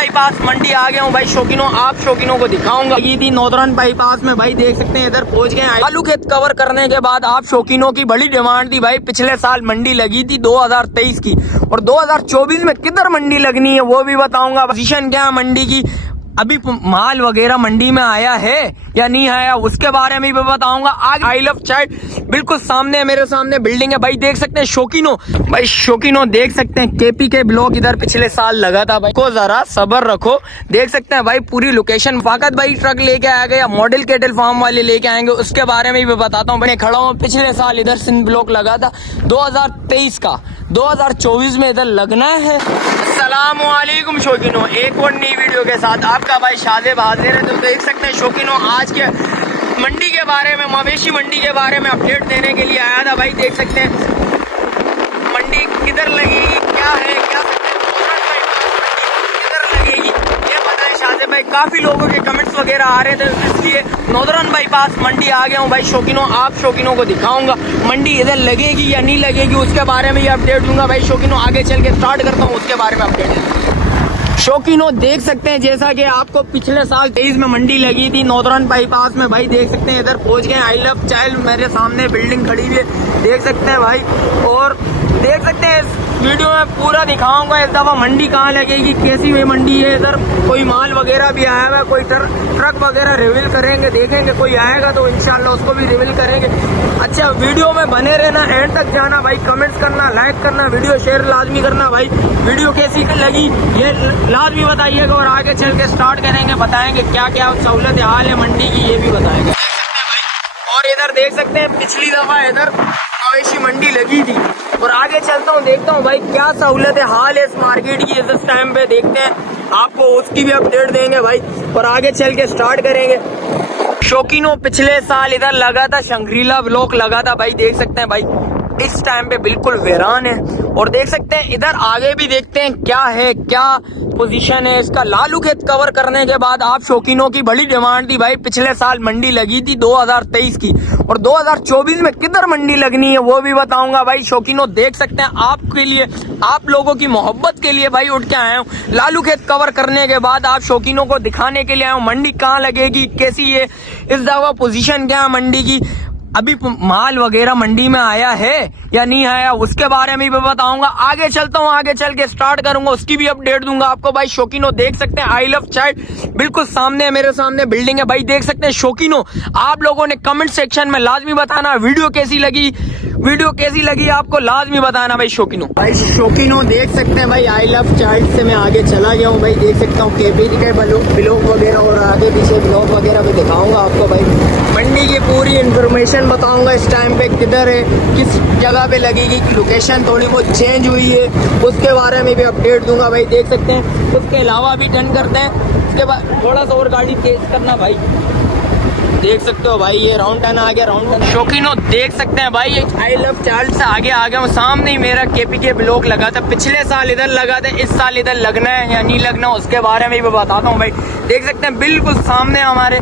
Bypass मंडी आ गया हूँ भाई शौकीनों, आप शौकीनों को दिखाऊंगा। ये थी नॉर्दर्न बाईपास में भाई, देख सकते हैं इधर पहुंच गए। आलू खेत कवर करने के बाद आप शौकीनों की बड़ी डिमांड थी भाई, पिछले साल मंडी लगी थी 2023 की, और 2024 में किधर मंडी लगनी है वो भी बताऊंगा। पोजीशन क्या है मंडी की, अभी माल वगैरह मंडी में आया है या नहीं आया उसके बारे में भी बताऊंगा। आज आई लव चाइल्ड बिल्कुल सामने, मेरे सामने बिल्डिंग है भाई, देख सकते हैं शौकीनों, भाई शौकीनों देख सकते हैं केपी के ब्लॉक इधर पिछले साल लगा था भाई, को जरा सबर रखो। देख सकते हैं भाई पूरी लोकेशन। फाकत भाई ट्रक लेके आ गया, मॉडल केटल फार्म वाले लेके आएंगे, उसके बारे में भी बताता हूँ। मैं खड़ा हूँ, पिछले साल इधर सिंध ब्लॉक लगा था 2023 का, 2024 में इधर लगना है। अस्सलामुअलैकुम शौकीनों, एक और नई वीडियो के साथ आपका भाई शादेब हाजिर है। तो देख सकते हैं शौकीनों आज के मंडी के बारे में, मवेशी मंडी के बारे में अपडेट देने के लिए आया था भाई। देख सकते हैं मंडी किधर लगेगी, क्या है, क्या किधर लगेगी ये बताएं शादेब भाई। काफी लोगों के कमेंट्स वगैरह आ रहे थे, इसलिए नॉर्दर्न बाईपास मंडी आ गया हूँ भाई शौकीनों, आप शौकीनों को दिखाऊंगा मंडी इधर लगेगी या नहीं लगेगी उसके बारे में ये अपडेट दूंगा भाई शौकीनों। आगे चल के स्टार्ट करता हूँ, उसके बारे में अपडेट। शौकीनों देख सकते हैं जैसा कि आपको पिछले साल 23 में मंडी लगी थी नॉर्दर्न बाईपास में भाई, देख सकते हैं इधर पहुंच गए। आई लव चाइल्ड मेरे सामने बिल्डिंग खड़ी हुई है, देख सकते हैं भाई। और देख सकते हैं इस वीडियो में पूरा दिखाऊंगा इस दफा मंडी कहाँ लगेगी, कैसी हुई मंडी है। इधर कोई माल वगैरह भी आया हुआ है, कोई ट्रक वगैरह रिवील करेंगे, देखेंगे कोई आएगा तो इंशाल्लाह उसको भी रिवील करेंगे। अच्छा वीडियो में बने रहना, एंड तक जाना भाई, कमेंट्स करना, लाइक करना, वीडियो शेयर लाजमी करना भाई। वीडियो कैसी लगी ये लाजमी बताइएगा, और आगे चल के स्टार्ट करेंगे, बताएंगे क्या क्या सहूलत हाल है मंडी की ये भी बताएंगे। और इधर देख सकते हैं पिछली दफा इधर मवेशी मंडी लगी थी, और आगे चलता हूँ देखता हूँ भाई क्या सहूलत हाल है इस मार्केट की इस टाइम पे, देखते हैं आपको उसकी भी अपडेट देंगे भाई, और आगे चल के स्टार्ट करेंगे। शौकीनों पिछले साल इधर लगा था, शंग्रीला ब्लॉक लगा था भाई, देख सकते हैं भाई इस टाइम पे बिल्कुल वीरान है। और देख सकते हैं इधर आगे भी देखते हैं क्या है, क्या पोजीशन है इसका। लालू खेत कवर करने के बाद आप शौकीनों की बड़ी डिमांड थी भाई, पिछले साल मंडी लगी थी 2023 की, और 2024 में किधर मंडी लगनी है वो भी बताऊंगा भाई शौकीनों। देख सकते हैं आपके लिए, आप लोगों की मोहब्बत के लिए भाई उठ के आया हूँ। लालू खेत कवर करने के बाद आप शौकीनों को दिखाने के लिए आया हूँ मंडी कहाँ लगेगी, कैसी है इस दफा पोजीशन क्या है मंडी की, अभी माल वगैरह मंडी में आया है या नहीं आया उसके बारे में भी बताऊंगा। आगे चलता हूँ, आगे चल के स्टार्ट करूंगा, उसकी भी अपडेट दूंगा आपको भाई शौकीनों। देख सकते हैं आई लव चाइल्ड बिल्कुल सामने, मेरे सामने बिल्डिंग है भाई, देख सकते हैं शौकीनों। आप लोगों ने कमेंट सेक्शन में लाजमी बताना वीडियो कैसी लगी, वीडियो कैसी लगी आपको लाजमी बताना भाई शौकीनों। भाई शौकीनों देख सकते हैं भाई आई लव चाइल्ड से मैं आगे चला गया हूँ भाई, देख सकता हूँ केपी के ब्लॉक वगैरह और आगे पीछे ब्लॉक वगैरह भी दिखाऊंगा आपको भाई। मंडी की पूरी इंफॉर्मेशन बताऊंगा इस टाइम पे किधर है, किस जगह पे लगेगी, लोकेशन थोड़ी बहुत चेंज हुई है उसके बारे में भी अपडेट दूंगा भाई, देख सकते हैं। उसके अलावा भी टर्न करते हैं, उसके बाद थोड़ा सा और गाड़ी तेज करना भाई, देख सकते हो भाई ये राउंड टर्न आ गया, राउंड टर्न। शौकीनों देख सकते हैं भाई आई लव चाइल्ड से आगे आ गया हूँ, सामने ही मेरा केपी के ब्लॉक लगा था, पिछले साल इधर लगा था, इस साल इधर लगना है या नहीं लगना उसके बारे में भी बताता हूँ भाई। देख सकते हैं बिल्कुल सामने हमारे,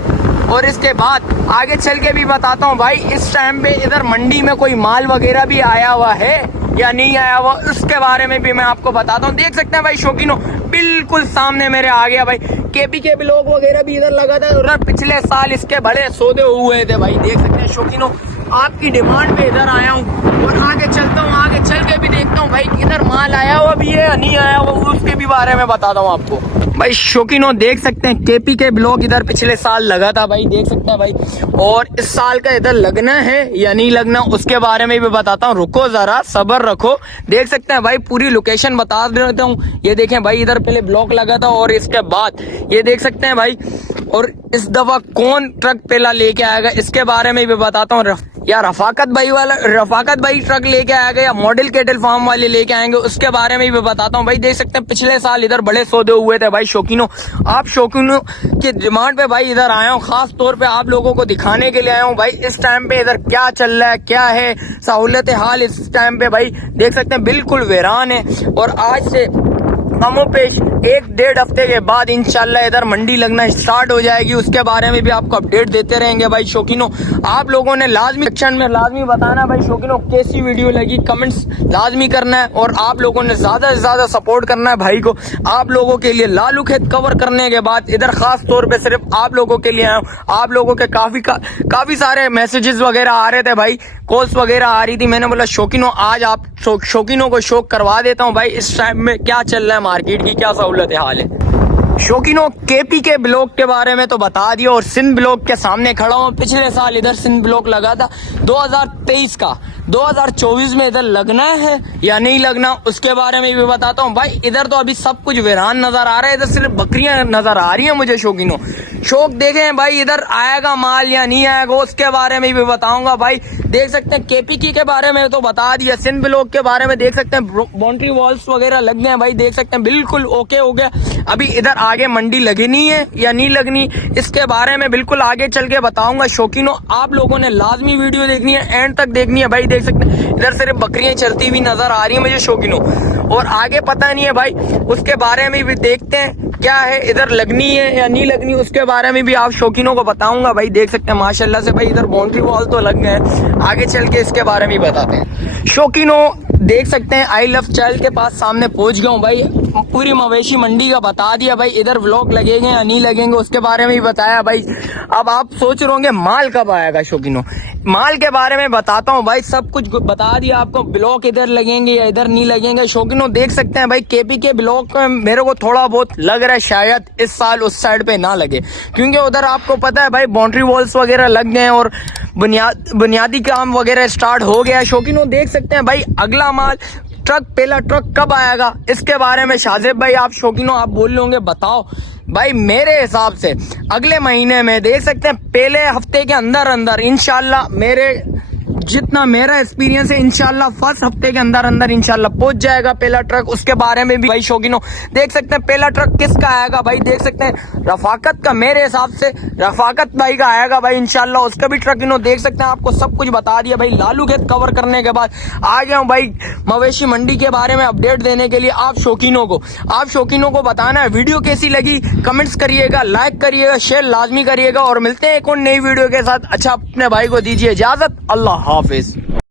और इसके बाद आगे चल के भी बताता हूँ भाई इस टाइम पे इधर मंडी में कोई माल वगैरह भी आया हुआ है या नहीं आया हुआ उसके बारे में भी मैं आपको बताता हूँ। देख सकते हैं भाई शौकीनों बिल्कुल सामने मेरे आ गया भाई, केपी के ब्लॉक वगैरह भी इधर लगा था, उधर पिछले साल इसके बड़े सौदे हुए थे भाई, देख सकते हैं शौकीनों। आपकी डिमांड पे इधर आया हूँ, और आगे चलता हूँ, आगे चल के भी देखता हूँ भाई इधर माल आया हुआ भी है या नहीं आया हुआ उसके भी बारे में बताता हूँ आपको भाई शौकीनों। देख सकते हैं केपी के ब्लॉक इधर पिछले साल लगा था भाई, देख सकते हैं भाई, और इस साल का इधर लगना है या नहीं लगना उसके बारे में भी बताता हूँ, रुको जरा सबर रखो। देख सकते हैं भाई पूरी लोकेशन बता देता हूँ, ये देखें भाई इधर पहले ब्लॉक लगा था, और इसके बाद ये देख सकते हैं भाई, और इस दफा कौन ट्रक पहला लेके आएगा इसके बारे में भी बताता हूँ। या रफाकत भाई ट्रक लेके आएगा या मॉडल केटल फार्म वाले लेके आएंगे उसके बारे में भी बताता हूँ भाई। देख सकते हैं पिछले साल इधर बड़े सौदे हुए थे भाई शौकीनों, आप शौकीनों की डिमांड पे भाई इधर आया हूँ, खास तौर पे आप लोगों को दिखाने के लिए आया हूँ भाई इस टाइम पे इधर क्या चल रहा है, क्या है सहूलत हाल इस टाइम पे भाई। देख सकते हैं बिल्कुल वीरान है, और आज से कमो पेश एक डेढ़ हफ्ते के बाद इंशाल्लाह इधर मंडी लगना स्टार्ट हो जाएगी। उसके बारे में भी आपको अपडेट देते रहेंगे भाई शौकीनों। आप लोगों ने लाजमी सेक्शन में लाजमी बताना भाई शौकीनों कैसी वीडियो लगी, कमेंट्स लाजमी करना है और आप लोगों ने ज्यादा से ज्यादा सपोर्ट करना है भाई को। आप लोगों के लिए लालू खेत कवर करने के बाद इधर खास तौर पे सिर्फ आप लोगों के लिए आया हूँ। आप लोगों के काफी सारे मैसेजेस वगैरह आ रहे थे भाई, कॉल्स वगैरह आ रही थी। मैंने बोला शौकीनों आज आप शौकीनों को शौक करवा देता हूँ भाई इस टाइम में क्या चल रहा है, मार्केट की क्या सहूलत हाल है। शौकीनों केपी के ब्लॉक के बारे में तो बता दिया और सिंध ब्लॉक के सामने खड़ा हूँ। पिछले साल इधर सिंध ब्लॉक लगा था 2023 का, 2024 में इधर लगना है या नहीं लगना उसके बारे में भी बताता हूँ भाई। इधर तो अभी सब कुछ वीरान नजर आ रहा है, इधर सिर्फ बकरियां नजर आ रही हैं मुझे शौकीनों। शौक देखें भाई इधर आएगा माल या नहीं आएगा उसके बारे में भी बताऊंगा भाई। देख सकते हैं केपीकी के बारे में तो बता दिया, सिंध ब्लॉक के बारे में देख सकते हैं बाउंड्री वॉल्स वगैरह लग गए हैं भाई, देख सकते हैं बिल्कुल ओके हो गया। अभी इधर आगे मंडी लगनी है या नहीं लगनी इसके बारे में बिल्कुल आगे चल के बताऊंगा शौकीनों। आप लोगों ने लाजमी वीडियो देखनी है, एंड तक देखनी है भाई। देख सकते हैं इधर सिर्फ बकरियां चलती हुई नजर आ रही है मुझे शौकीनों और आगे पता नहीं है भाई उसके बारे में भी देखते हैं क्या है, इधर लगनी है या नहीं लगनी उसके बारे में भी आप शौकीनों को बताऊंगा भाई। देख सकते हैं माशाल्लाह से भाई इधर बाउंड्री वॉल तो लग गए, आगे चल के इसके बारे में बताते हैं शौकीनों। देख सकते हैं आई लव चाइल्ड के पास सामने पहुंच गया हूँ भाई, पूरी मवेशी मंडी का बता दिया भाई। इधर व्लॉग लगेंगे या नहीं लगेंगे उसके बारे में भी बताया भाई। अब आप सोच रहे होंगे माल कब आएगा शौकीनों, माल के बारे में बताता हूँ भाई, सब कुछ बता दिया आपको। ब्लॉक इधर लगेंगे या इधर नहीं लगेंगे शौकीनों। देख सकते हैं भाई केपी के ब्लॉक में मेरे को थोड़ा बहुत लग रहा है शायद इस साल उस साइड पे ना लगे, क्योंकि उधर आपको पता है भाई बाउंड्री वॉल्स वगैरह लग गए और बुनियादी काम वगैरह स्टार्ट हो गया शौकीनों। देख सकते हैं भाई अगला माल ट्रक, पहला ट्रक कब आएगा इसके बारे में शाहजेब भाई आप शौकीनों आप बोल रहे होंगे बताओ भाई। मेरे हिसाब से अगले महीने में देख सकते हैं पहले हफ्ते के अंदर अंदर इंशाल्लाह, मेरे जितना मेरा एक्सपीरियंस है इंशाल्लाह फर्स्ट हफ्ते के अंदर अंदर इंशाल्लाह पहुंच जाएगा पहला ट्रक। उसके बारे में भी भाई शौकीनों देख सकते हैं पहला ट्रक किसका आएगा भाई। देख सकते हैं रफाकत का, मेरे हिसाब से रफाकत भाई का आएगा भाई इंशाल्लाह, उसका भी ट्रक इन्हों देख सकते हैं। आपको सब कुछ बता दिया भाई। लालू खेत कवर करने के बाद आ गया हूँ भाई मवेशी मंडी के बारे में अपडेट देने के लिए आप शौकीनों को बताना है वीडियो कैसी लगी, कमेंट्स करिएगा, लाइक करिएगा, शेयर लाजमी करिएगा और मिलते हैं एक और नई वीडियो के साथ। अच्छा अपने भाई को दीजिए इजाजत, अल्लाह हाफिज।